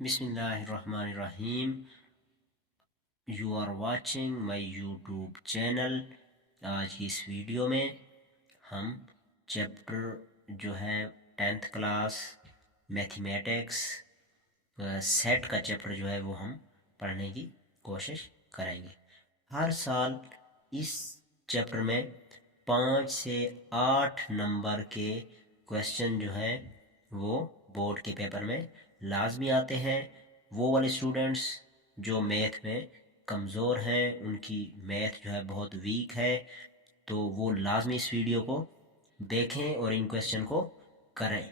बिस्मिल्लाहिर्रहमानिर्रहीम। You are watching my YouTube channel. आज की इस वीडियो में हम चैप्टर जो है 10th क्लास मैथमेटिक्स सेट का चैप्टर जो है वो हम पढ़ने की कोशिश करेंगे। हर साल इस चैप्टर में 5 से 8 नंबर के क्वेश्चन जो हैं वो बोर्ड के पेपर में लाजमी आते हैं। वो वाले स्टूडेंट्स जो मैथ में कमज़ोर हैं, उनकी मैथ जो है बहुत वीक है, तो वो लाजमी इस वीडियो को देखें और इन क्वेश्चन को करें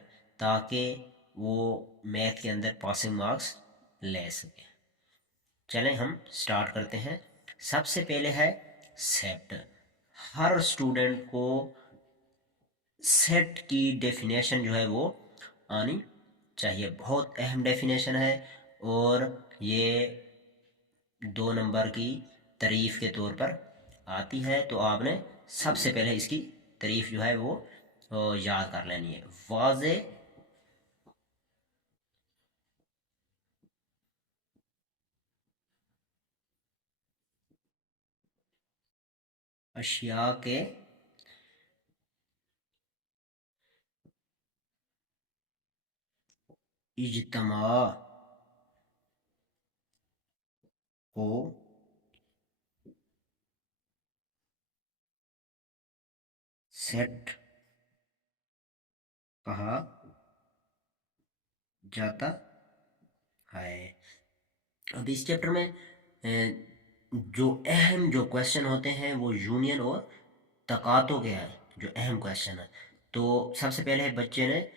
ताकि वो मैथ के अंदर पासिंग मार्क्स ले सकें। चलें हम स्टार्ट करते हैं। सबसे पहले है सेट। हर स्टूडेंट को सेट की डेफिनेशन जो है वो आनी चाहिए। बहुत अहम डेफिनेशन है और ये 2 नंबर की तारीफ़ के तौर पर आती है, तो आपने सबसे पहले इसकी तारीफ़ जो है वो याद कर लेनी है। वाज़े अशिया के इज्तमा को सेट कहा जाता है। अब इस चैप्टर में जो अहम जो क्वेश्चन होते हैं वो यूनियन और तकातों के हैं, जो अहम क्वेश्चन है। तो सबसे पहले बच्चे ने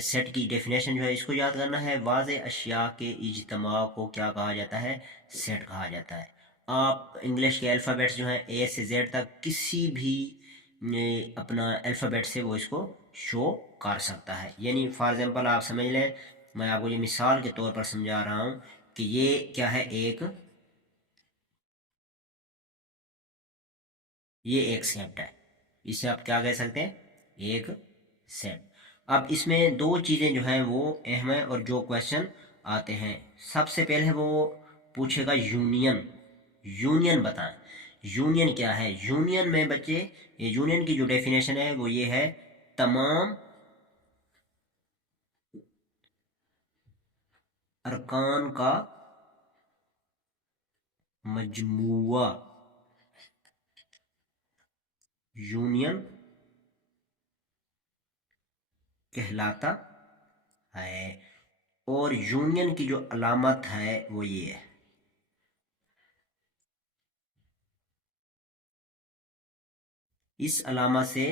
सेट की डेफिनेशन जो है इसको याद करना है। वाज़े अशिया के इज्तमा को क्या कहा जाता है? सेट कहा जाता है। आप इंग्लिश के अल्फ़ाबेट्स जो हैं ए से जेड तक किसी भी अपना अल्फ़ाबेट से वो इसको शो कर सकता है। यानी फॉर एग्ज़ाम्पल आप समझ लें, मैं आपको ये मिसाल के तौर पर समझा रहा हूँ कि ये क्या है, ये एक सेट है। इसे आप क्या कह सकते हैं? एक सेट। अब इसमें दो चीज़ें जो हैं वो अहम है और जो क्वेश्चन आते हैं, सबसे पहले वो पूछेगा यूनियन। यूनियन बताएं। यूनियन क्या है? यूनियन में बच्चे, ये यूनियन की जो डेफिनेशन है वो ये है, तमाम अरकान का मजमुआ यूनियन कहलाता है। और यूनियन की जो अलामत है वो ये है, इस अलामत से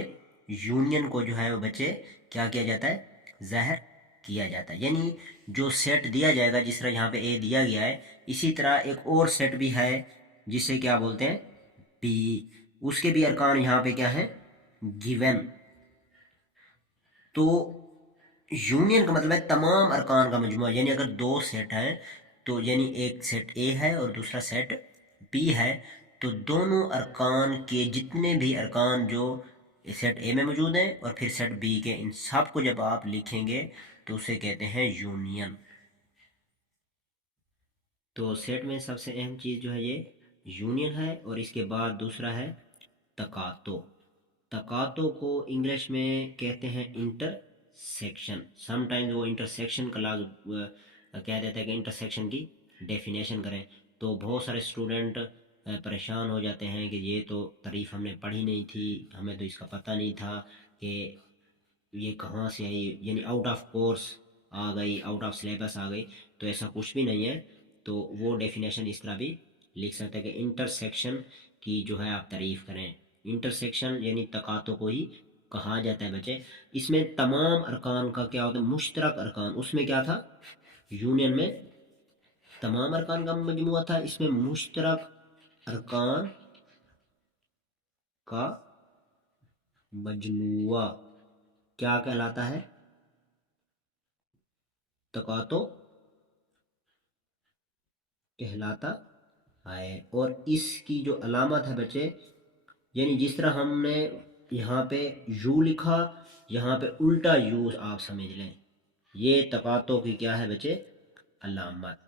यूनियन को जो है वो बच्चे क्या किया जाता है? ज़ाहिर किया जाता है। यानी जो सेट दिया जाएगा, जिस तरह यहाँ पे ए दिया गया है, इसी तरह एक और सेट भी है जिसे क्या बोलते हैं? बी। उसके भी अरकान यहाँ पे क्या है? गिवन। तो यूनियन का मतलब है तमाम अरकान का मजमुआ। यानी अगर दो सेट हैं, तो यानी एक सेट ए है और दूसरा सेट बी है, तो दोनों अरकान के जितने भी अरकान जो सेट ए में मौजूद हैं और फिर सेट बी के, इन सब को जब आप लिखेंगे तो उसे कहते हैं यूनियन। तो सेट में सबसे अहम चीज़ जो है ये यूनियन है। और इसके बाद दूसरा है तकातो। तकातो को इंग्लिश में कहते हैं इंटरसेक्शन। समटाइम्स वो इंटरसेक्शन का कह देते हैं कि इंटरसेक्शन की डेफिनेशन करें, तो बहुत सारे स्टूडेंट परेशान हो जाते हैं कि ये तो तारीफ़ हमने पढ़ी नहीं थी, हमें तो इसका पता नहीं था कि ये कहाँ से आई, यानी आउट ऑफ कोर्स आ गई, आउट ऑफ सिलेबस आ गई। तो ऐसा कुछ भी नहीं है। तो वो डेफिनेशन इस तरह भी लिख सकते हैं कि इंटरसेक्शन की जो है आप तारीफ़ करें। इंटरसेक्शन यानी तकातों को ही कहा जाता है बच्चे। इसमें तमाम अरकान का क्या होता है? मुश्तरक अरकान। उसमें क्या था? यूनियन में तमाम अरकान का मजमुआ था, इसमें मुश्तरक अरकान का मजमुआ क्या कहलाता है? तकातो कहलाता है। और इसकी जो अलामत है बच्चे, यानी जिस तरह हमने यहाँ पे यू लिखा, यहाँ पे उल्टा यू आप समझ लें। ये तकातों की क्या है बच्चे? अलामत।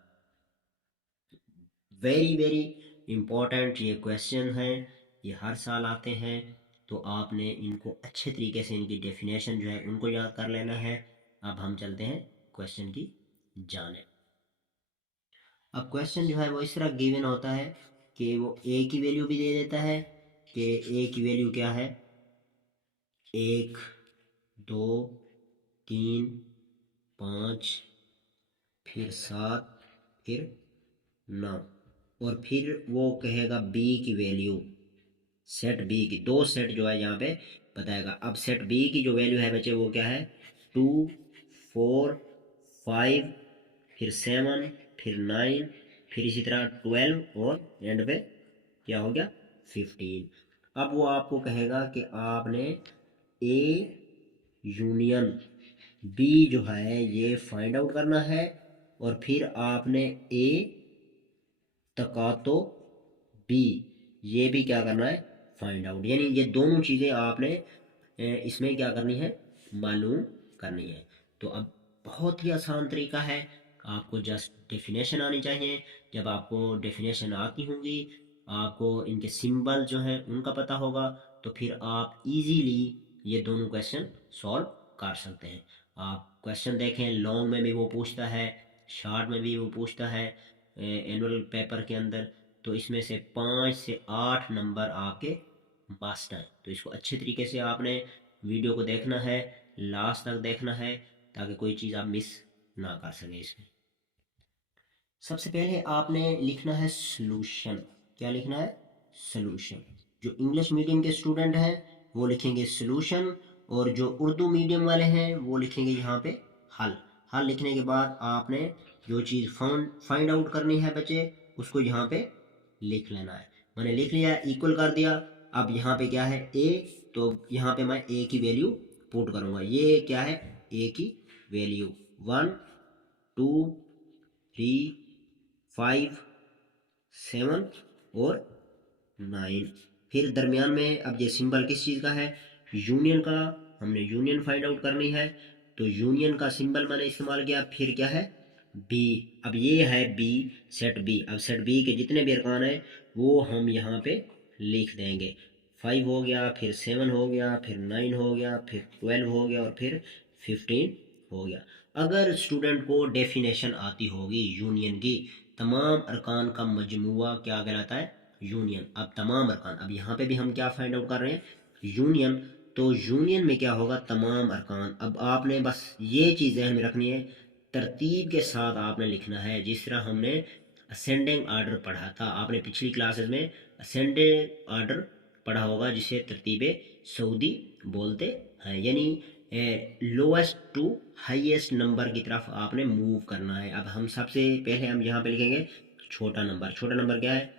वेरी वेरी इम्पोर्टेंट ये क्वेश्चन है, ये हर साल आते हैं, तो आपने इनको अच्छे तरीके से इनकी डेफिनेशन जो है उनको याद कर लेना है। अब हम चलते हैं क्वेश्चन की जाने। अब क्वेश्चन जो है वो इस तरह गिवन होता है कि वो ए की वैल्यू भी दे देता है कि ए की वैल्यू क्या है, 1 2 3 5 फिर 7 फिर 9, और फिर वो कहेगा बी की वैल्यू, सेट बी की, दो सेट जो है यहाँ पे बताएगा। अब सेट बी की जो वैल्यू है बच्चे वो क्या है, 2 4 5 फिर 7 फिर 9 फिर इसी तरह 12 और एंड पे क्या हो गया 15। अब वो आपको कहेगा कि आपने ए यूनियन बी जो है ये फाइंड आउट करना है, और फिर आपने ए तकातो बी ये भी क्या करना है फाइंड आउट, यानी ये दोनों चीज़ें आपने इसमें क्या करनी है, मालूम करनी है। तो अब बहुत ही आसान तरीका है, आपको जस्ट डेफिनेशन आनी चाहिए। जब आपको डेफिनेशन आती होगी, आपको इनके सिंबल जो हैं उनका पता होगा, तो फिर आप इजीली ये दोनों क्वेश्चन सॉल्व कर सकते हैं। आप क्वेश्चन देखें, लॉन्ग में भी वो पूछता है, शॉर्ट में भी वो पूछता है एनुअल पेपर के अंदर, तो इसमें से 5 से 8 नंबर आपके मस्ट हैं। तो इसको अच्छे तरीके से आपने वीडियो को देखना है, लास्ट तक देखना है, ताकि कोई चीज़ आप मिस ना कर सकें इसमें। सबसे पहले आपने लिखना है सॉल्यूशन। क्या लिखना है, सॉल्यूशन। जो इंग्लिश मीडियम के स्टूडेंट हैं वो लिखेंगे सॉल्यूशन, और जो उर्दू मीडियम वाले हैं वो लिखेंगे यहाँ पे हल। हल लिखने के बाद आपने जो चीज़ फाइंड आउट करनी है बच्चे, उसको यहाँ पे लिख लेना है। मैंने लिख लिया, इक्वल कर दिया। अब यहाँ पे क्या है ए, तो यहाँ पे मैं ए की वैल्यू पुट करूँगा। ये क्या है, ए की वैल्यू 1 2 3 5 7 और 9। फिर दरमियान में अब ये सिंबल किस चीज़ का है, यूनियन का। हमने यूनियन फाइंड आउट करनी है, तो यूनियन का सिंबल मैंने इस्तेमाल किया। फिर क्या है, बी। अब ये है बी, सेट बी। अब सेट बी के जितने भी अरकान हैं वो हम यहाँ पे लिख देंगे। 5 हो गया, फिर 7 हो गया, फिर 9 हो गया, फिर 12 हो गया, और फिर 15 हो गया। अगर स्टूडेंट को डेफिनेशन आती होगी यूनियन की, तमाम अरकान का मजमुआ क्या कहलाता है, यूनियन। अब तमाम अरकान, अब यहाँ पे भी हम क्या फाइंड आउट कर रहे हैं, यूनियन। तो यूनियन में क्या होगा, तमाम अरकान। अब आपने बस ये चीज़ ध्यान में रखनी है, तरतीब के साथ आपने लिखना है, जिस तरह हमने असेंडिंग आर्डर पढ़ा था। आपने पिछली क्लासेस में असेंडिंग आर्डर पढ़ा होगा, जिसे तरतीब सऊदी बोलते हैं, यानी लोएस्ट टू हाईएस्ट नंबर की तरफ आपने मूव करना है। अब हम सबसे पहले हम यहाँ पे लिखेंगे छोटा नंबर। छोटा नंबर क्या है,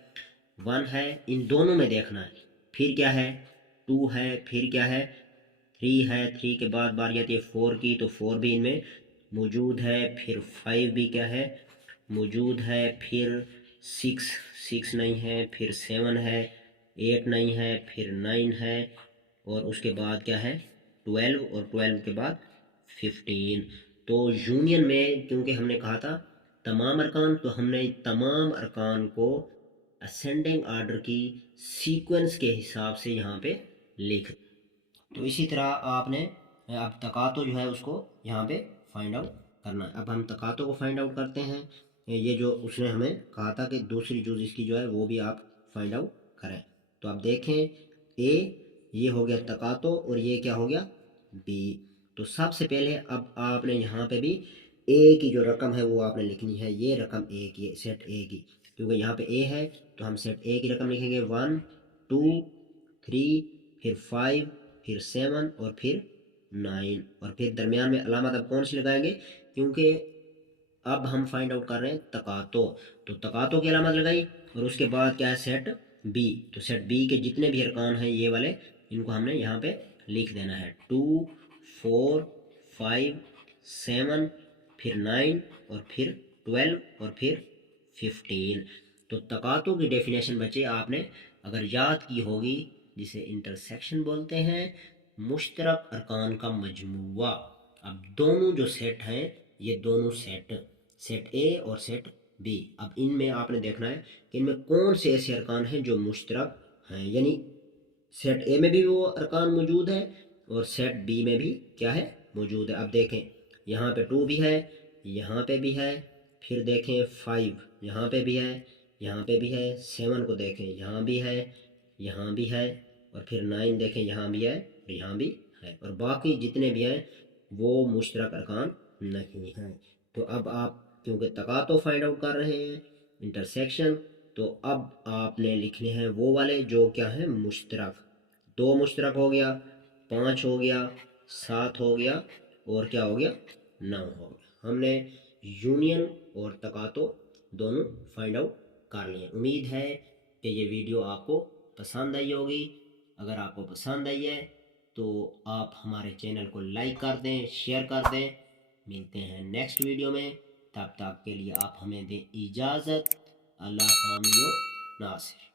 1 है, इन दोनों में देखना है। फिर क्या है, 2 है, फिर क्या है, 3 है, 3 के बाद बारी आती है 4 की, तो 4 भी इनमें मौजूद है। फिर 5 भी क्या है, मौजूद है। फिर 6 6 नहीं है, फिर 7 है, 8 नहीं है, फिर 9 है, और उसके बाद क्या है 12, और 12 के बाद 15। तो यूनियन में क्योंकि हमने कहा था तमाम अरकान, तो हमने तमाम अरकान को असेंडिंग आर्डर की सीक्वेंस के हिसाब से यहाँ पे लिख। तो इसी तरह आपने अब तकातो जो है उसको यहाँ पे फाइंड आउट करना है। अब हम तकातो को फाइंड आउट करते हैं। ये जो उसने हमें कहा था कि दूसरी जो इसकी जो है वो भी आप फाइंड आउट करें। तो आप देखें, ए ये हो गया तकातो, और ये क्या हो गया बी। तो सबसे पहले अब आपने यहाँ पे भी ए की जो रकम है वो आपने लिखनी है। ये रकम ए की, सेट ए की, क्योंकि यहाँ पे ए है तो हम सेट ए की रकम लिखेंगे 1 2 3 फिर 5 फिर 7 और फिर 9, और फिर दरमियान में अलामत अब कौन सी लगाएंगे, क्योंकि अब हम फाइंड आउट कर रहे हैं तकातो। तो तकातो की अलामत लगाई, और उसके बाद क्या है सेट बी। तो सेट बी के जितने भी अरकान हैं ये वाले, इनको हमने यहाँ पे लिख देना है। 2 4 5 7 फिर 9 और फिर 12 और फिर 15। तो तकातो की डेफिनेशन बच्चे आपने अगर याद की होगी, जिसे इंटरसेक्शन बोलते हैं, मुश्तरक अरकान का मजमुआ। अब दोनों जो सेट हैं, ये दोनों सेट सेट ए और सेट बी। अब इनमें आपने देखना है कि इनमें कौन से ऐसे अरकान हैं जो मुश्तरक हैं, यानी सेट ए में भी वो अरकान मौजूद है और सेट बी में भी क्या है, मौजूद है। अब देखें यहाँ पे 2 भी है, यहाँ पे भी है, फिर देखें 5 यहाँ पे भी है, यहाँ पे भी है, 7 को देखें यहाँ भी है, यहाँ भी है, और फिर 9 देखें यहाँ भी है और यहाँ भी है, और बाकी जितने भी हैं वो मुश्तरक अरकान नहीं हैं। तो अब आप क्योंकि तकातो फाइंड आउट कर रहे हैं, इंटरसेक्शन, तो अब आपने लिखने हैं वो वाले जो क्या है, मुश्तरक। 2 मुश्तरक हो गया, 5 हो गया, 7 हो गया, और क्या हो गया, 9 हो गया। हमने यूनियन और तकातो दोनों फाइंड आउट कर लिए। उम्मीद है कि ये वीडियो आपको पसंद आई होगी। अगर आपको पसंद आई है तो आप हमारे चैनल को लाइक कर दें, शेयर कर दें। मिलते हैं नेक्स्ट वीडियो में, तब तक के लिए आप हमें दें इजाज़त। अल्लाह हामियो नासिर।